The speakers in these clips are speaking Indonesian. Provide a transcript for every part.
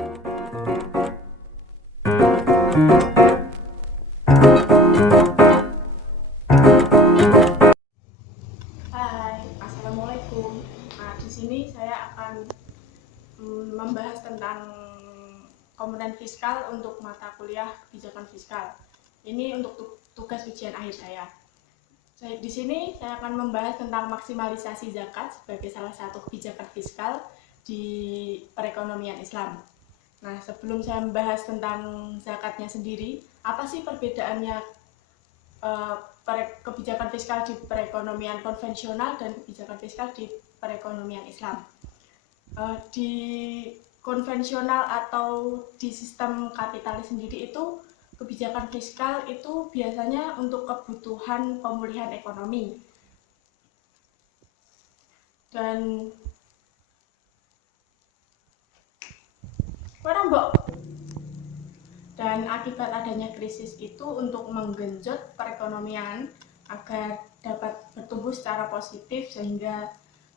Hai, Assalamualaikum. Nah, di sini saya akan membahas tentang komponen fiskal untuk mata kuliah kebijakan fiskal. Ini untuk tugas ujian akhir saya. Di sini saya akan membahas tentang maksimalisasi zakat sebagai salah satu kebijakan fiskal di perekonomian Islam. Nah, sebelum saya membahas tentang zakatnya sendiri, apa sih perbedaannya eh, kebijakan fiskal di perekonomian konvensional dan kebijakan fiskal di perekonomian Islam? Di konvensional atau di sistem kapitalis sendiri itu kebijakan fiskal itu biasanya untuk kebutuhan pemulihan ekonomi dan akibat adanya krisis itu untuk menggenjot perekonomian agar dapat bertumbuh secara positif sehingga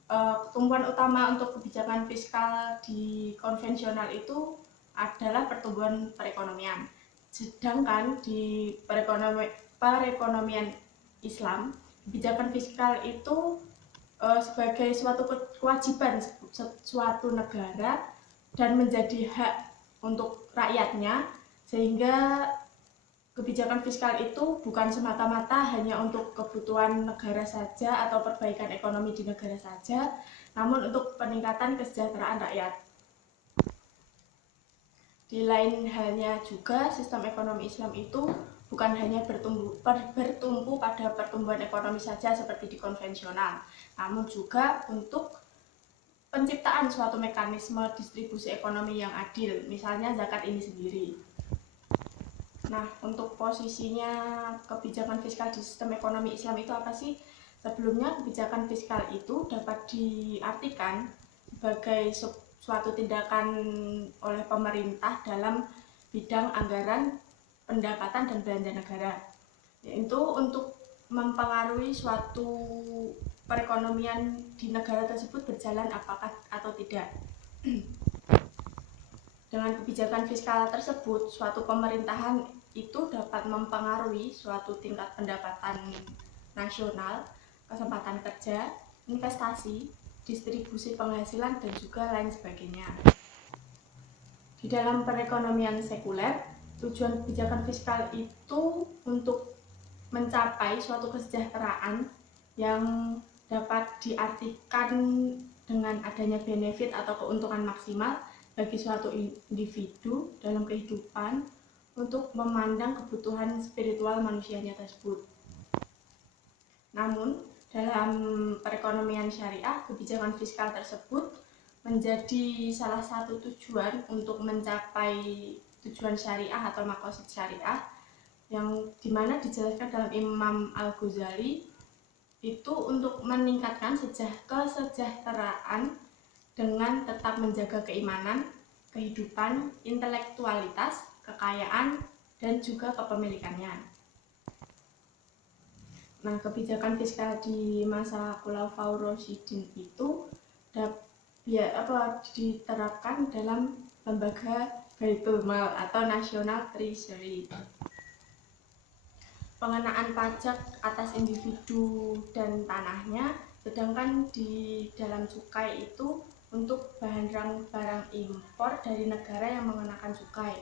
pertumbuhan utama untuk kebijakan fiskal di konvensional itu adalah pertumbuhan perekonomian. Sedangkan di perekonomian Islam, kebijakan fiskal itu sebagai suatu kewajiban suatu negara dan menjadi hak untuk rakyatnya, sehingga kebijakan fiskal itu bukan semata-mata hanya untuk kebutuhan negara saja atau perbaikan ekonomi di negara saja, namun untuk peningkatan kesejahteraan rakyat. Di lain halnya juga, sistem ekonomi Islam itu bukan hanya bertumpu pada pertumbuhan ekonomi saja seperti di konvensional, namun juga untuk penciptaan suatu mekanisme distribusi ekonomi yang adil, misalnya zakat ini sendiri. Nah, untuk posisinya kebijakan fiskal di sistem ekonomi Islam itu apa sih? Sebelumnya, kebijakan fiskal itu dapat diartikan sebagai suatu tindakan oleh pemerintah dalam bidang anggaran, pendapatan, dan belanja negara, yaitu untuk mempengaruhi suatu perekonomian di negara tersebut berjalan apakah atau tidak. Dengan kebijakan fiskal tersebut, suatu pemerintahan itu dapat mempengaruhi suatu tingkat pendapatan nasional, kesempatan kerja, investasi, distribusi penghasilan, dan juga lain sebagainya. Di dalam perekonomian sekuler, tujuan kebijakan fiskal itu untuk mencapai suatu kesejahteraan yang dapat diartikan dengan adanya benefit atau keuntungan maksimal bagi suatu individu dalam kehidupan untuk memandang kebutuhan spiritual manusianya tersebut. Namun, dalam perekonomian syariah, kebijakan fiskal tersebut menjadi salah satu tujuan untuk mencapai tujuan syariah atau maqasid syariah, yang dimana dijelaskan dalam Imam Al-Ghazali itu untuk meningkatkan kesejahteraan dengan tetap menjaga keimanan, kehidupan, intelektualitas, kekayaan, dan juga kepemilikannya. Nah, kebijakan fiskal di masa Khulafaur Rasyidin itu diterapkan dalam lembaga Baitul Mal atau National Treasury. Pengenaan pajak atas individu dan tanahnya, sedangkan di dalam cukai itu untuk barang impor dari negara yang mengenakan cukai.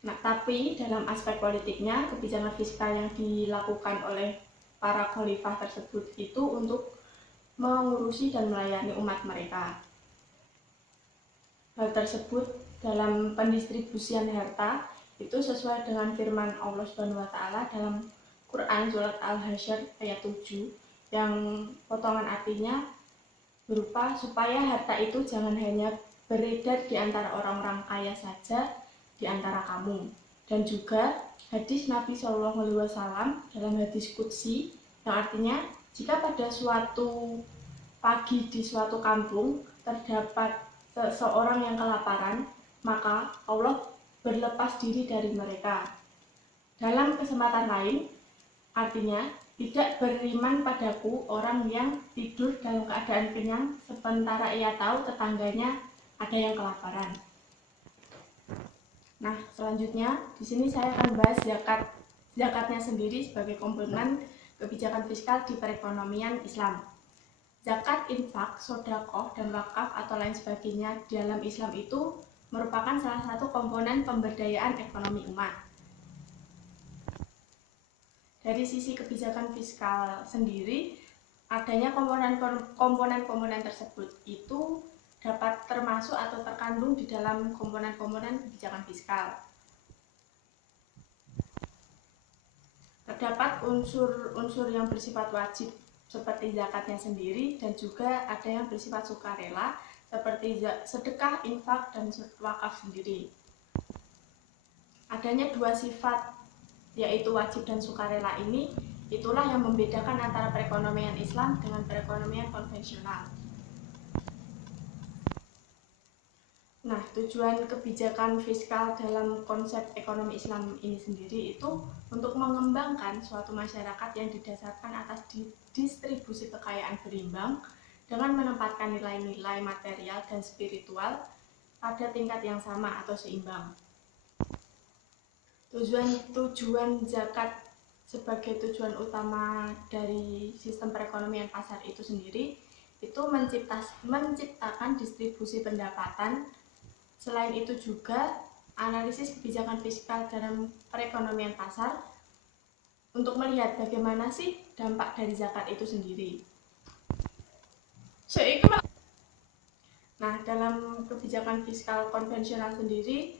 Nah, tapi dalam aspek politiknya, kebijakan fiskal yang dilakukan oleh para khalifah tersebut itu untuk mengurusi dan melayani umat mereka. Hal tersebut dalam pendistribusian harta itu sesuai dengan firman Allah SWT dalam Quran surat Al-Hasyr ayat 7 yang potongan artinya berupa supaya harta itu jangan hanya beredar di antara orang-orang kaya saja di antara kamu. Dan juga hadis Nabi SAW dalam hadis Qudsi yang artinya jika pada suatu pagi di suatu kampung terdapat seseorang yang kelaparan, maka Allah berlepas diri dari mereka. Dalam kesempatan lain, artinya Tidak beriman padaku orang yang tidur dalam keadaan kenyang, sementara ia tahu tetangganya ada yang kelaparan. Nah, selanjutnya di sini saya akan bahas zakatnya sendiri sebagai komponen kebijakan fiskal di perekonomian Islam. Zakat, infak, sedekah, dan wakaf atau lain sebagainya dalam Islam itu merupakan salah satu komponen pemberdayaan ekonomi umat. Dari sisi kebijakan fiskal sendiri, adanya komponen-komponen tersebut itu dapat termasuk atau terkandung di dalam komponen-komponen kebijakan fiskal. Terdapat unsur-unsur yang bersifat wajib seperti zakatnya sendiri, dan juga ada yang bersifat sukarela seperti sedekah, infak, dan wakaf sendiri. Adanya dua sifat yaitu wajib dan sukarela ini, itulah yang membedakan antara perekonomian Islam dengan perekonomian konvensional. Nah, tujuan kebijakan fiskal dalam konsep ekonomi Islam ini sendiri itu untuk mengembangkan suatu masyarakat yang didasarkan atas distribusi kekayaan berimbang dengan menempatkan nilai-nilai material dan spiritual pada tingkat yang sama atau seimbang. Tujuan zakat sebagai tujuan utama dari sistem perekonomian pasar itu sendiri itu menciptakan distribusi pendapatan. Selain itu juga analisis kebijakan fiskal dalam perekonomian pasar untuk melihat bagaimana sih dampak dari zakat itu sendiri. Nah, dalam kebijakan fiskal konvensional sendiri,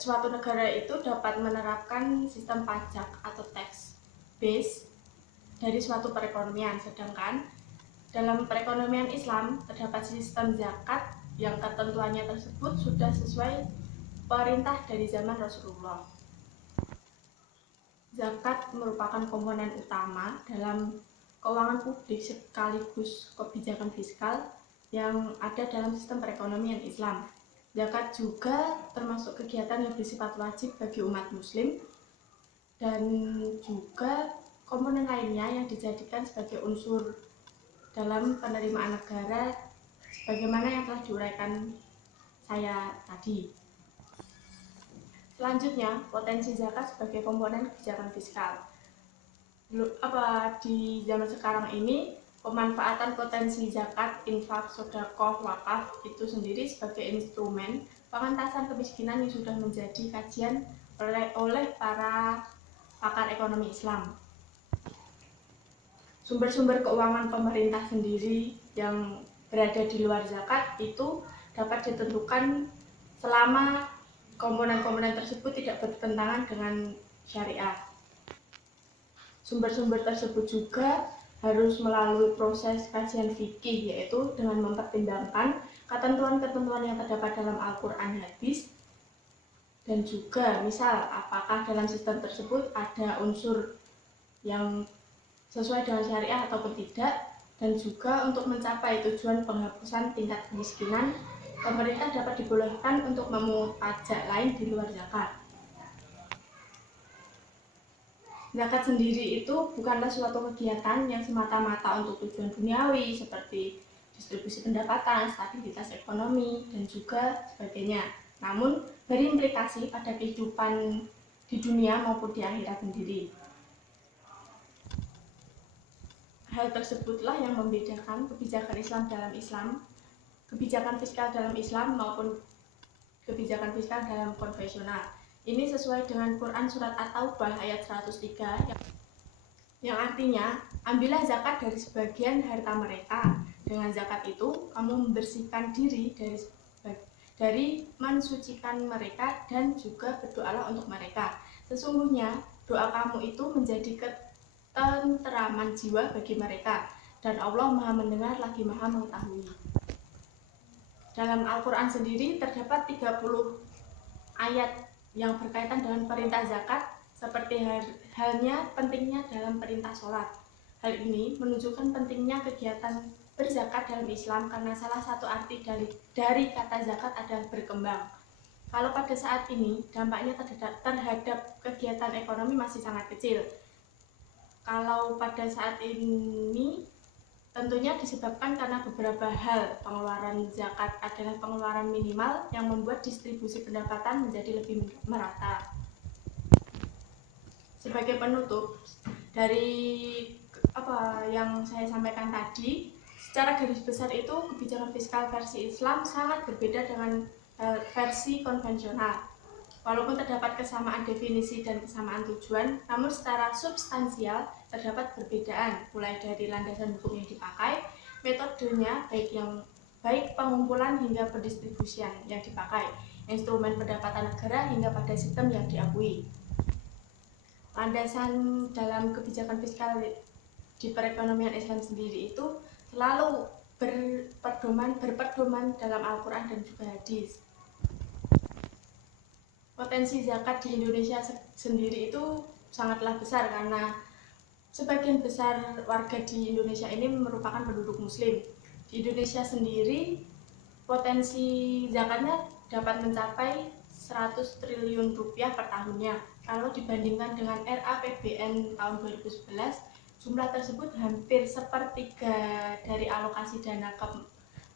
suatu negara itu dapat menerapkan sistem pajak atau tax base dari suatu perekonomian, sedangkan dalam perekonomian Islam terdapat sistem zakat yang ketentuannya tersebut sudah sesuai perintah dari zaman Rasulullah. Zakat merupakan komponen utama dalam keuangan publik sekaligus kebijakan fiskal yang ada dalam sistem perekonomian Islam. Zakat juga termasuk kegiatan yang bersifat wajib bagi umat muslim, dan juga komponen lainnya yang dijadikan sebagai unsur dalam penerimaan negara sebagaimana yang telah diuraikan saya tadi. Selanjutnya, potensi zakat sebagai komponen kebijakan fiskal. Di zaman sekarang ini, pemanfaatan potensi zakat, infak, sedekah, wakaf itu sendiri sebagai instrumen pengentasan kemiskinan yang sudah menjadi kajian oleh para pakar ekonomi Islam. Sumber-sumber keuangan pemerintah sendiri yang berada di luar zakat itu dapat ditentukan selama komponen-komponen tersebut tidak bertentangan dengan syariah. Sumber-sumber tersebut juga harus melalui proses kajian fikih, yaitu dengan mempertimbangkan ketentuan-ketentuan yang terdapat dalam Al-Quran, hadis, dan juga misal apakah dalam sistem tersebut ada unsur yang sesuai dengan syariah ataupun tidak. Dan juga untuk mencapai tujuan penghapusan tingkat kemiskinan, pemerintah dapat dibolehkan untuk memungut pajak lain di luar zakat. Zakat sendiri itu bukanlah suatu kegiatan yang semata-mata untuk tujuan duniawi seperti distribusi pendapatan, stabilitas ekonomi, dan juga sebagainya. Namun berimplikasi pada kehidupan di dunia maupun di akhirat sendiri. Hal tersebutlah yang membedakan kebijakan Islam dalam Islam, kebijakan fiskal dalam Islam maupun kebijakan fiskal dalam konvensional. Ini sesuai dengan Quran Surat At-Taubah ayat 103 yang artinya, ambillah zakat dari sebagian harta mereka. Dengan zakat itu, kamu membersihkan diri dari mensucikan mereka dan juga berdoalah untuk mereka. Sesungguhnya, doa kamu itu menjadi ketenteraman jiwa bagi mereka, dan Allah Maha Mendengar lagi Maha Mengetahui. Dalam Al-Quran sendiri terdapat 30 ayat yang berkaitan dengan perintah zakat, seperti halnya pentingnya dalam perintah sholat. Hal ini menunjukkan pentingnya kegiatan berzakat dalam Islam karena salah satu arti dari kata zakat adalah berkembang. Kalau pada saat ini dampaknya terhadap kegiatan ekonomi masih sangat kecil, Kalau pada saat ini tentunya disebabkan karena beberapa hal. Pengeluaran zakat adalah pengeluaran minimal yang membuat distribusi pendapatan menjadi lebih merata. Sebagai penutup dari apa yang saya sampaikan tadi, secara garis besar itu kebijakan fiskal versi Islam sangat berbeda dengan versi konvensional. Walaupun terdapat kesamaan definisi dan kesamaan tujuan, namun secara substansial terdapat perbedaan, mulai dari landasan hukum yang dipakai, metodenya baik pengumpulan hingga pendistribusian yang dipakai, instrumen pendapatan negara hingga pada sistem yang diakui. Landasan dalam kebijakan fiskal di perekonomian Islam sendiri itu selalu berpedoman dalam Al-Quran dan juga hadis. Potensi zakat di Indonesia sendiri itu sangatlah besar karena sebagian besar warga di Indonesia ini merupakan penduduk muslim. Di Indonesia sendiri potensi zakatnya dapat mencapai 100 triliun rupiah per tahunnya. Kalau dibandingkan dengan RAPBN tahun 2011, jumlah tersebut hampir sepertiga dari alokasi dana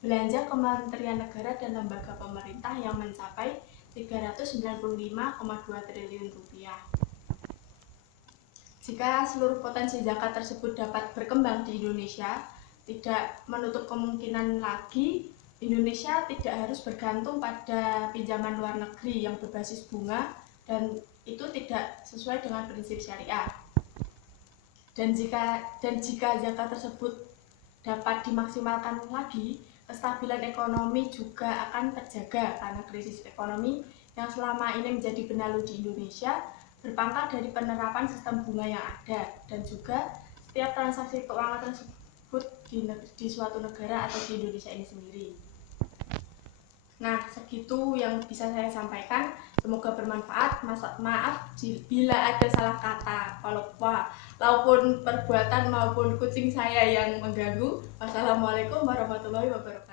belanja Kementerian Negara dan lembaga pemerintah yang mencapai 395,2 triliun rupiah. Jika seluruh potensi zakat tersebut dapat berkembang di Indonesia, tidak menutup kemungkinan lagi Indonesia tidak harus bergantung pada pinjaman luar negeri yang berbasis bunga dan itu tidak sesuai dengan prinsip syariah. Dan jika zakat tersebut dapat dimaksimalkan lagi, kestabilan ekonomi juga akan terjaga karena krisis ekonomi yang selama ini menjadi benalu di Indonesia berpangkat dari penerapan sistem bunga yang ada dan juga setiap transaksi keuangan tersebut di suatu negara atau di Indonesia ini sendiri. Nah, segitu yang bisa saya sampaikan. Semoga bermanfaat. Maaf bila ada salah kata, walaupun perbuatan maupun kucing saya yang mengganggu. Wassalamualaikum warahmatullahi wabarakatuh.